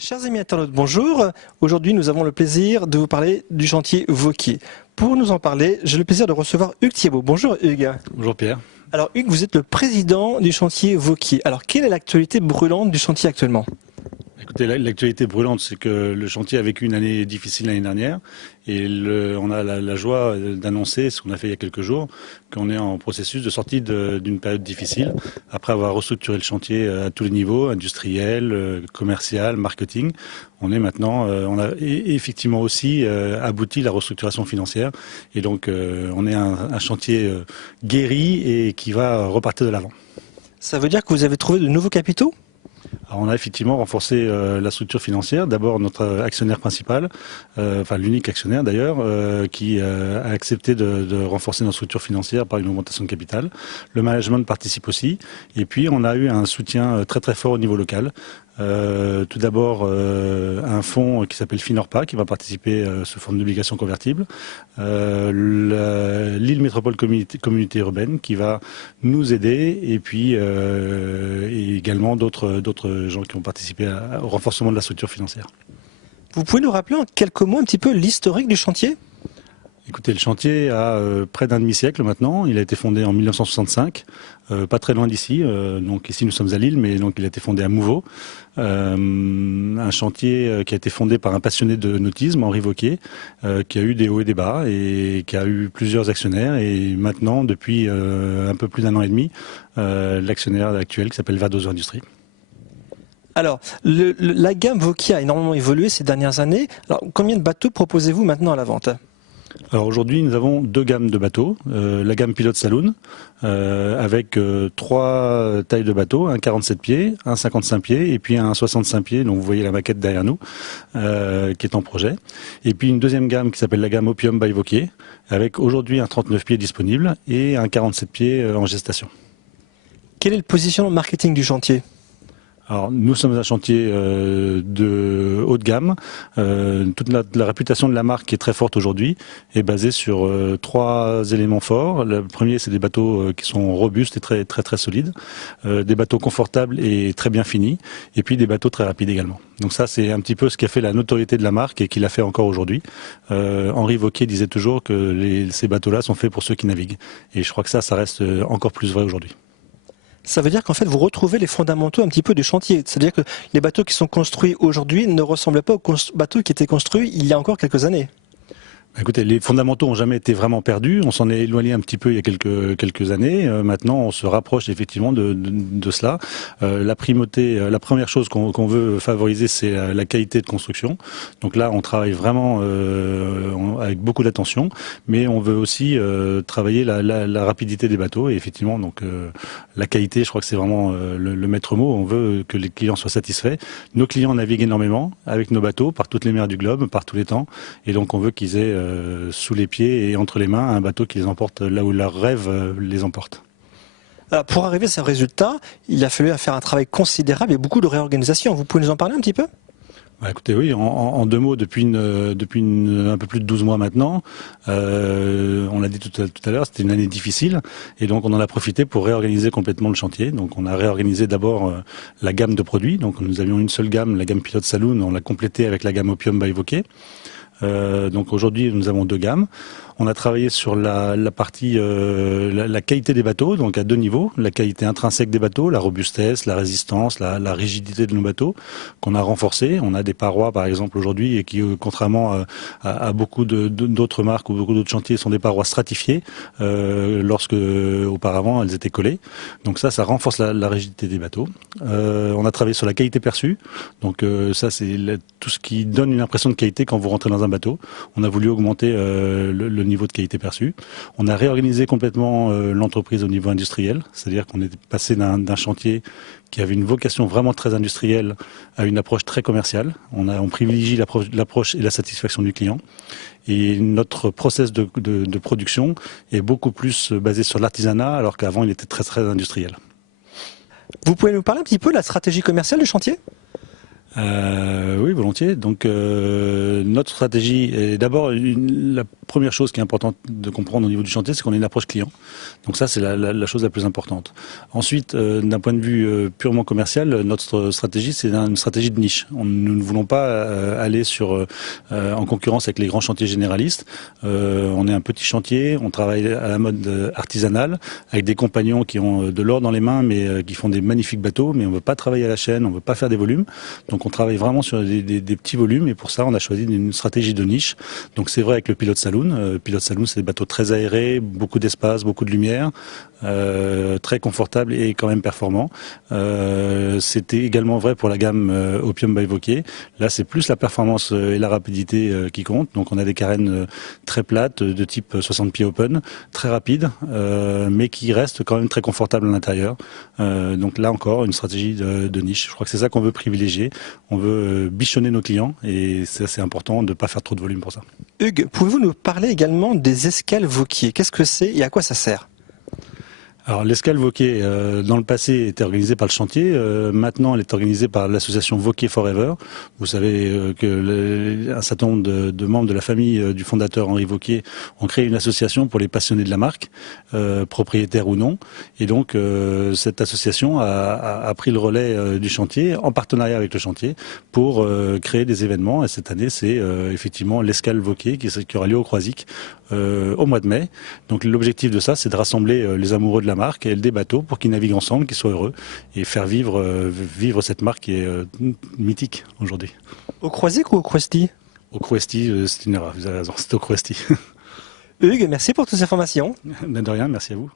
Chers amis internautes, bonjour. Aujourd'hui, nous avons le plaisir de vous parler du chantier Vauquier. Pour nous en parler, j'ai le plaisir de recevoir Hugues Thiebaud. Bonjour Hugues. Bonjour Pierre. Alors Hugues, vous êtes le président du chantier Vauquier. Alors, quelle est l'actualité brûlante du chantier actuellement ? Écoutez, l'actualité brûlante, c'est que le chantier a vécu une année difficile l'année dernière et on a la joie d'annoncer, ce qu'on a fait il y a quelques jours, qu'on est en processus de sortie d'une période difficile après avoir restructuré le chantier à tous les niveaux, industriel, commercial, marketing. On est maintenant, on a effectivement aussi abouti la restructuration financière et donc on est un chantier guéri et qui va repartir de l'avant. Ça veut dire que vous avez trouvé de nouveaux capitaux ? Alors on a effectivement renforcé la structure financière. D'abord notre actionnaire principal, enfin l'unique actionnaire d'ailleurs, qui a accepté de renforcer notre structure financière par une augmentation de capital. Le management participe aussi. Et puis on a eu un soutien très très fort au niveau local. Tout d'abord un fonds qui s'appelle Finorpa qui va participer sous forme d'obligation convertible, l'île Métropole Communauté Urbaine qui va nous aider et puis et également d'autres gens qui ont participé au renforcement de la structure financière. Vous pouvez nous rappeler en quelques mots un petit peu l'historique du chantier ? Écoutez, le chantier a près d'un demi-siècle maintenant. Il a été fondé en 1965, pas très loin d'ici. Donc ici nous sommes à Lille, mais donc il a été fondé à Mouveau. Un chantier qui a été fondé par un passionné de nautisme, Henri Vauquier, qui a eu des hauts et des bas et qui a eu plusieurs actionnaires. Et maintenant, depuis un peu plus d'un an et demi, l'actionnaire actuel qui s'appelle Vadozo Industries. Alors, la gamme Vauquier a énormément évolué ces dernières années. Alors, combien de bateaux proposez-vous maintenant à la vente ? Alors aujourd'hui, nous avons deux gammes de bateaux. La gamme Pilote Saloon, avec trois tailles de bateaux, un 47 pieds, un 55 pieds et puis un 65 pieds. Donc vous voyez la maquette derrière nous, qui est en projet. Et puis une deuxième gamme qui s'appelle la gamme Opium by Vauquier, avec aujourd'hui un 39 pieds disponible et un 47 pieds en gestation. Quel est le positionnement marketing du chantier ? Alors, nous sommes un chantier de haut de gamme. Toute la réputation de la marque qui est très forte aujourd'hui est basée sur trois éléments forts. Le premier, c'est des bateaux qui sont robustes et très très très solides, des bateaux confortables et très bien finis, et puis des bateaux très rapides également. Donc ça, c'est un petit peu ce qui a fait la notoriété de la marque et qui l'a fait encore aujourd'hui. Henri Vauquier disait toujours que ces bateaux-là sont faits pour ceux qui naviguent, et je crois que ça reste encore plus vrai aujourd'hui. Ça veut dire qu'en fait, vous retrouvez les fondamentaux un petit peu du chantier. C'est-à-dire que les bateaux qui sont construits aujourd'hui ne ressemblent pas aux bateaux qui étaient construits il y a encore quelques années. Écoutez, les fondamentaux n'ont jamais été vraiment perdus. On s'en est éloigné un petit peu il y a quelques années. Maintenant, on se rapproche effectivement de cela. La primauté, la première chose qu'on veut favoriser, c'est la qualité de construction. Donc là, on travaille vraiment avec beaucoup d'attention, mais on veut aussi travailler la rapidité des bateaux. Et effectivement, donc la qualité, je crois que c'est vraiment le maître mot. On veut que les clients soient satisfaits. Nos clients naviguent énormément avec nos bateaux par toutes les mers du globe, par tous les temps, et donc on veut qu'ils aient sous les pieds et entre les mains un bateau qui les emporte là où leurs rêves les emportent. Alors pour arriver à ce résultat, il a fallu faire un travail considérable et beaucoup de réorganisation. Vous pouvez nous en parler un petit peu ? Écoutez, oui, en deux mots, depuis un peu plus de 12 mois maintenant, on l'a dit tout à l'heure, c'était une année difficile, et donc on en a profité pour réorganiser complètement le chantier. Donc on a réorganisé d'abord la gamme de produits. Donc nous avions une seule gamme, la gamme Pilote Saloon, on l'a complétée avec la gamme Opium by Vauquier. Donc aujourd'hui, nous avons deux gammes. On a travaillé sur la partie la qualité des bateaux, donc à deux niveaux, la qualité intrinsèque des bateaux, la robustesse, la résistance, la rigidité de nos bateaux, qu'on a renforcé. On a des parois, par exemple, aujourd'hui, et qui, contrairement à beaucoup d'autres marques ou beaucoup d'autres chantiers, sont des parois stratifiées, lorsque auparavant elles étaient collées. Donc ça renforce la rigidité des bateaux. On a travaillé sur la qualité perçue. Donc ça, c'est tout ce qui donne une impression de qualité quand vous rentrez dans un bateau. On a voulu augmenter le niveau de qualité perçu. On a réorganisé complètement l'entreprise au niveau industriel, c'est-à-dire qu'on est passé d'un chantier qui avait une vocation vraiment très industrielle à une approche très commerciale. On privilégie l'approche et la satisfaction du client. Et notre process de production est beaucoup plus basé sur l'artisanat, alors qu'avant il était très très industriel. Vous pouvez nous parler un petit peu de la stratégie commerciale du chantier ? Oui, volontiers. Donc notre stratégie est d'abord la première chose qui est importante de comprendre au niveau du chantier, c'est qu'on a une approche client. Donc ça, c'est la chose la plus importante. Ensuite, d'un point de vue purement commercial, notre stratégie, c'est une stratégie de niche. Nous ne voulons pas aller en concurrence avec les grands chantiers généralistes. On est un petit chantier, on travaille à la mode artisanale, avec des compagnons qui ont de l'or dans les mains, mais qui font des magnifiques bateaux, mais on ne veut pas travailler à la chaîne, on ne veut pas faire des volumes. Donc on travaille vraiment sur des petits volumes, et pour ça, on a choisi une stratégie de niche. Donc c'est vrai avec le Pilot Saloon. Pilot Saloon, c'est des bateaux très aérés, beaucoup d'espace, beaucoup de lumière, très confortable et quand même performant. C'était également vrai pour la gamme Opium by Vauquier. Là, c'est plus la performance et la rapidité qui comptent. Donc on a des carènes très plates, de type 60 pieds open, très rapides, mais qui restent quand même très confortables à l'intérieur. Donc là encore, une stratégie de niche. Je crois que c'est ça qu'on veut privilégier. On veut bichonner nos clients, et c'est important de ne pas faire trop de volume pour ça. Hugues, pouvez-vous nous parler également des escales Vauquier? Qu'est-ce que c'est et à quoi ça sert? Alors l'escale Vauquier, dans le passé, était organisée par le chantier. Maintenant, elle est organisée par l'association Vauquier Forever. Vous savez un certain nombre de membres de la famille du fondateur Henri Vauquier ont créé une association pour les passionnés de la marque, propriétaires ou non. Et donc cette association a pris le relais du chantier, en partenariat avec le chantier, pour créer des événements. Et cette année, c'est effectivement l'escale Vauquier qui aura lieu au Croisic au mois de mai. Donc l'objectif de ça, c'est de rassembler les amoureux de la marque et des bateaux pour qu'ils naviguent ensemble, qu'ils soient heureux, et faire vivre cette marque qui est mythique aujourd'hui. Au Croisic ou au Cruesti? Au Cruesti, c'est une erreur, vous avez raison, c'est au Cruesti. Hugues, merci pour toutes ces informations. De rien, merci à vous.